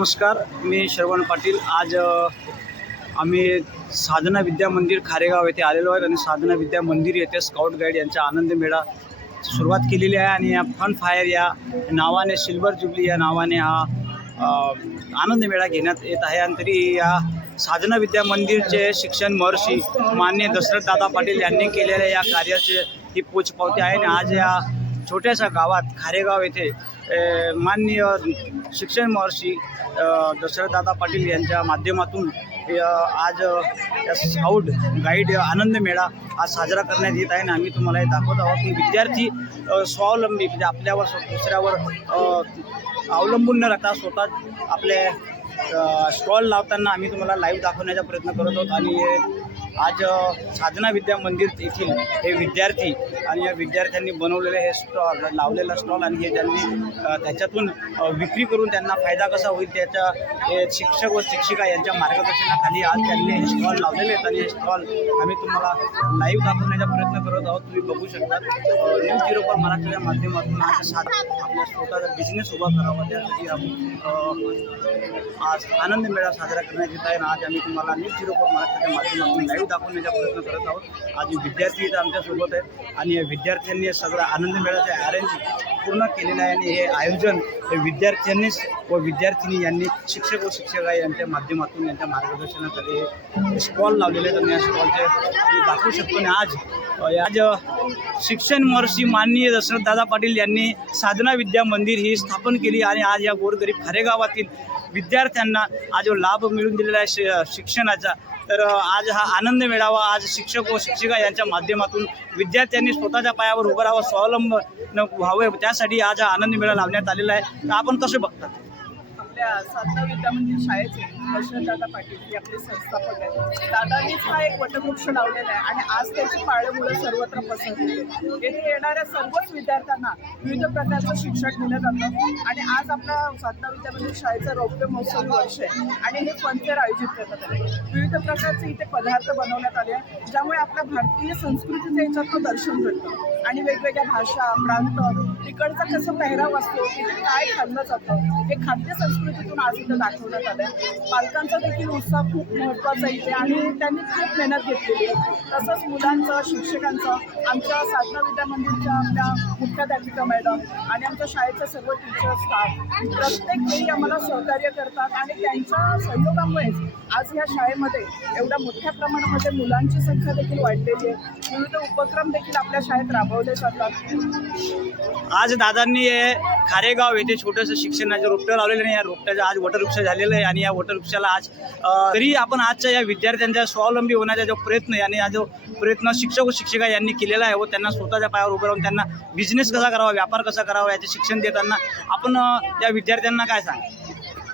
नमस्कार, मी श्रवण पाटील। आज आम्ही साधना विद्या मंदिर खारेगाव येथे आलेलो आहे आणि साधना विद्या मंदिर येथे स्काउट गाईड यांचा आनंद मेळा सुरुवात केलेली आहे आणि या फन फायर या नावाने, सिल्वर जुबली या नावाने हा आनंद मेळा घेण्यात येत आहे। आणि तरी या साधना विद्या मंदिरचे शिक्षण महर्षी माननीय दशरथ दादा पाटील यांनी केलेल्या या कार्याचे ही पोचपावती आहे। आणि आज या छोट्याशा गावात खारेगाव येथे माननीय शिक्षण महर्षी दशरथदादा पाटील यांच्या माध्यमातून आज या स्काउट गाईड आनंद मेळा आज साजरा करण्यात येत आहे। आणि आम्ही तुम्हाला हे दाखवत आहोत की विद्यार्थी स्वावलंबी म्हणजे आपल्यावर दुसऱ्यावर अवलंबून न राहता स्वतः आपले स्टॉल लावताना आम्ही तुम्हाला लाईव्ह दाखवण्याचा प्रयत्न करत आहोत। आणि आज साधना विद्या मंदिर येथील हे विद्यार्थी आणि या विद्यार्थ्यांनी बनवलेले हे स्टॉल, लावलेला स्टॉल, आणि हे त्यांनी त्याच्यातून विक्री करून त्यांना फायदा कसा होईल त्याच्या हे शिक्षक व शिक्षिका यांच्या मार्गदर्शनाखाली आज त्यांनी हे स्टॉल लावलेले आहेत। आणि हे स्टॉल आम्ही तुम्हाला लाईव्ह दाखवण्याचा प्रयत्न करत आहोत। तुम्ही बघू शकता न्यूज 04 मराठीच्या माध्यमातून आज आपल्या स्वतःचा बिझनेस उभा करावा त्यासाठी आज आनंद मेळा साजरा करण्यात येत आहे। आज आम्ही तुम्हाला न्यूज 04 मराठीच्या माध्यमातून लाईव्ह दाखवण्याचा प्रयत्न करत आहोत। आज विद्यार्थी इथं आमच्यासोबत आहेत आणि या विद्यार्थ्यांनी सगळं आनंद मेळाचे अरेंज पूर्ण केलेलं आहे। आणि हे आयोजन हे विद्यार्थ्यांनीच व विद्यार्थिनी यांनी शिक्षक व शिक्षिका यांच्या माध्यमातून यांच्या मार्गदर्शनाखाली स्टॉल लावलेले आहेत। आणि या स्टॉलचे मी दाखवू शकतो। आणि आज शिक्षण महर्षी माननीय दशरथदादा पाटील यांनी साधना विद्या मंदिर ही स्थापन केली आणि आज या गोरगरीब खारेगावातील विद्यार्थ्यांना आज लाभ मिळून दिलेला आहे शिक्षणाचा। तर आज हा आनंद मेळावा आज शिक्षक व शिक्षिका यांच्या माध्यमातून विद्यार्थ्यांनी स्वतःच्या पायावर उभं राहावं, स्वावलंबन व्हावे, त्यासाठी आज हा आनंद मेळा लावण्यात आलेला आहे। तर आपण कसे बघता? आपल्या साधना विद्या मंदिर शाळेचे दशरथदादा पाटील हे आपले संस्थापक आहेत। दादांनीच हा एक वटवृक्ष लावलेला आहे आणि आज त्याची पाळमुळं सर्वत्र पसरली आहेत। येथे येणाऱ्या सर्वच विद्यार्थ्यांना विविध प्रकारचं शिक्षण दिलं जातं। आणि आज आपल्या साधना विद्या मंदिर शाळेचं रौप्य महोत्सवी वर्ष आहे आणि हे फनफेअर आयोजित करण्यात आले। विविध प्रकारचे इथे पदार्थ बनवण्यात आले ज्यामुळे आपल्या भारतीय संस्कृतीचं याच्यातलं दर्शन घडतं आणि वेगवेगळ्या भाषा, प्रांत, तिकडचा कसं पेहराव असतो, तिथे काय खाल्लं जातं, हे खाद्य संस्कृतीतून आज इथं दाखवण्यात आलं। पालकांचा देखील उत्साह खूप महत्त्वाचा इथे आणि त्यांनी खूप मेहनत घेतलेली आहे। तसंच मुलांचं, शिक्षकांचं, आमच्या साधना विद्या मंदिरच्या आपल्या मुख्याध्यापिका मॅडम आणि आमच्या शाळेचे सर्व टीचर स्टाफ प्रत्येक वेळी आम्हाला सहकार्य करतात आणि त्यांच्या सहयोगामुळेच आज या शाळेमध्ये एवढ्या मोठ्या प्रमाणामध्ये मुलांची संख्या देखील वाढलेली आहे। विविध उपक्रम देखील आपल्या शाळेत राबवले जातात। आज दादांनी खारेगाव येथे छोटंसं शिक्षणाचे रोपटं लावलेलं आहे। या रोपट्याचं आज वटवृक्ष झालेलं आहे आणि या वटवृक्षाला आज तरी आपण आजच्या या विद्यार्थ्यांच्या स्वावलंबी होण्याचा जो प्रयत्न आहे आणि हा जो प्रयत्न शिक्षक व शिक्षिका यांनी केलेला आहे व त्यांना स्वतःच्या पायावर उभं राहून त्यांना बिझनेस कसा करावा, व्यापार कसा करावा याचे शिक्षण देताना आपण या विद्यार्थ्यांना काय सांगा?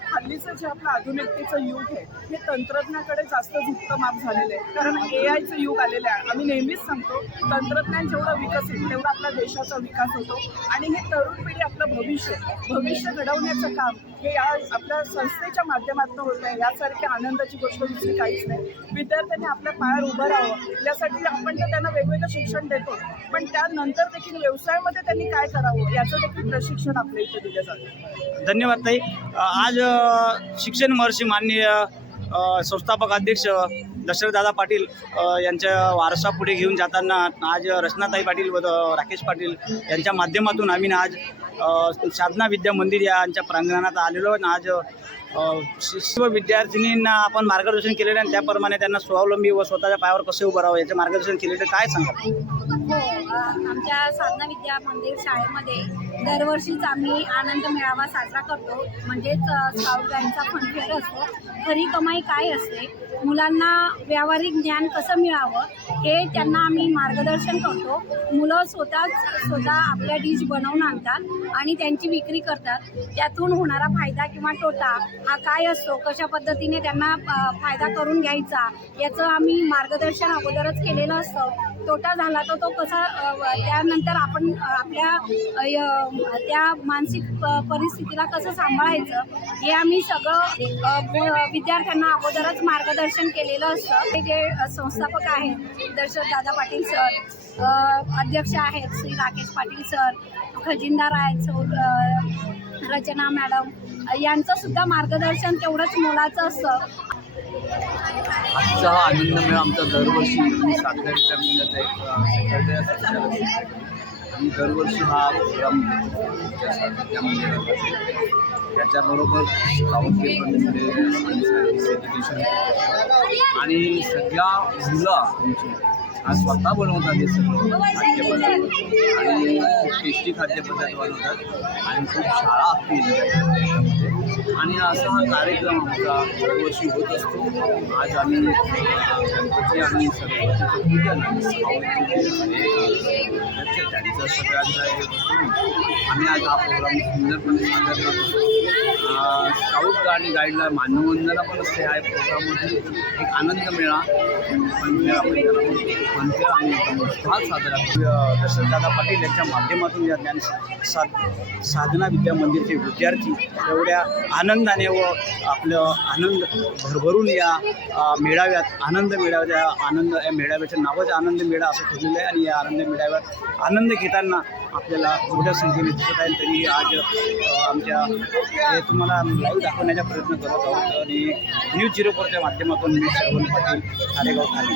हल्लीचं जे आपलं आधुनिकतेचं युग आहे हे तंत्रज्ञानाकडे जास्त झुकतं माप झालेलं आहे। कारण AI चं युग आलेलं आहे। आम्ही नेहमीच सांगतो तंत्रज्ञान जेवढं विकसित तेवढा आपल्या देशाचा विकास होतो आणि हे तरुण पिढी आपलं भविष्य घडवण्याचं काम हे या आपल्या संस्थेच्या माध्यमातून होतं आहे। यासारख्या आनंदाची गोष्ट दुसरी काहीच नाही। विद्यार्थ्यांनी आपल्या पायावर उभं राहावं यासाठी आपण तर त्यांना वेगवेगळं शिक्षण देतो, पण त्यानंतर देखील व्यवसायामध्ये त्यांनी काय करावं याचं देखील प्रशिक्षण आपल्या इथे दिलं जातं। धन्यवाद ताई। आज शिक्षण महर्षी माननीय संस्थापक अध्यक्ष दशरथदादा पाटील यांच्या वारसा पुढे घेऊन जाताना आज रचनाताई पाटील व राकेश पाटील यांच्या माध्यमातून आम्ही आज साधना विद्या मंदिर यांच्या प्रांगणात आलेलो आणि आज सर्व विद्यार्थिनींना आपण मार्गदर्शन केलेलं आणि त्याप्रमाणे त्यांना स्वावलंबी व स्वतःच्या पायावर कसे उभं राहावं याचे मार्गदर्शन केलेलं। काय सांगा? हो, आमच्या साधना विद्या मंदिर शाळेमध्ये दरवर्षीच आम्ही आनंद मेळावा साजरा करतो। म्हणजेच स्काउट गाईडचा फनफेअर असतो। खरी कमाई काय असते, मुलांना व्यावहारिक ज्ञान कसं मिळावं हे त्यांना आम्ही मार्गदर्शन करतो। मुलं स्वतः आपल्या डिश बनवून आणतात आणि त्यांची विक्री करतात। त्यातून होणारा फायदा किंवा तोटा हा काय असतो, कशा पद्धतीने त्यांना फायदा करून घ्यायचा याचं आम्ही मार्गदर्शन अगोदरच केलेलं असतं। तोटा झाला तर तो कसा, त्यानंतर आपण आपल्या त्या मानसिक परिस्थितीला कसं सांभाळायचं हे आम्ही सगळं विद्यार्थ्यांना अगोदरच मार्गदर्शन केलेलं असतं। हे जे संस्थापक आहेत दशरथदादा पाटील सर, अध्यक्ष आहेत श्री राकेश पाटील सर, खजिनदार आहेत रचना मॅडम यांचं सुद्धा मार्गदर्शन तेवढंच मोलाचं असतं. आजचा हा आनंद मेळा आमचा दरवर्षी साजरा करण्याचा एक सगळ्या संचालक आणि दरवर्षी हा प्रोग्राम त्याच्याबरोबर एज्युकेशन आणि सगळ्या मुलं आमची आज स्वतः बनवतात हे सगळं खाद्यपदार्थ आणि खूप टेस्टी खाद्यपदार्थ बनवतात आणि खूप शाळा असतील त्याच्यामध्ये आणि असा हा कार्यक्रम आमचा दरवर्षी होत असतो. आज आम्ही गणपती आणि सरस्वतीचं पूजन आणि त्यांचं सगळ्यांचा हे करून आम्ही आज हा प्रोग्राम सुंदरपणे सादर करत असतो. स्काउट आणि गाईडला मानवंदना पण असते या प्रोग्राममध्ये एक आनंद मेळा म्हणते आम्ही एकदम उत्साहात साजरा करतो. दशरथदादा पाटील यांच्या माध्यमातून या साधना विद्या मंदिरचे विद्यार्थी एवढ्या आनंदाने व आपलं आनंद भरभरून या मेळाव्यात आनंद मेळाव्यात या मेळाव्याचं नावच आनंद मेळा असं ठेवलेलं आहे आणि या आनंद मेळाव्यात आनंद घेताना आपल्याला मोठ्या संख्येने दिसत आहे. तरी आज आमच्या हे तुम्हाला लाईव्ह दाखवण्याचा प्रयत्न करत आहोत आणि न्यूज 04च्या माध्यमातून मी श्रवण पाटील, खारेगाव ठाणे.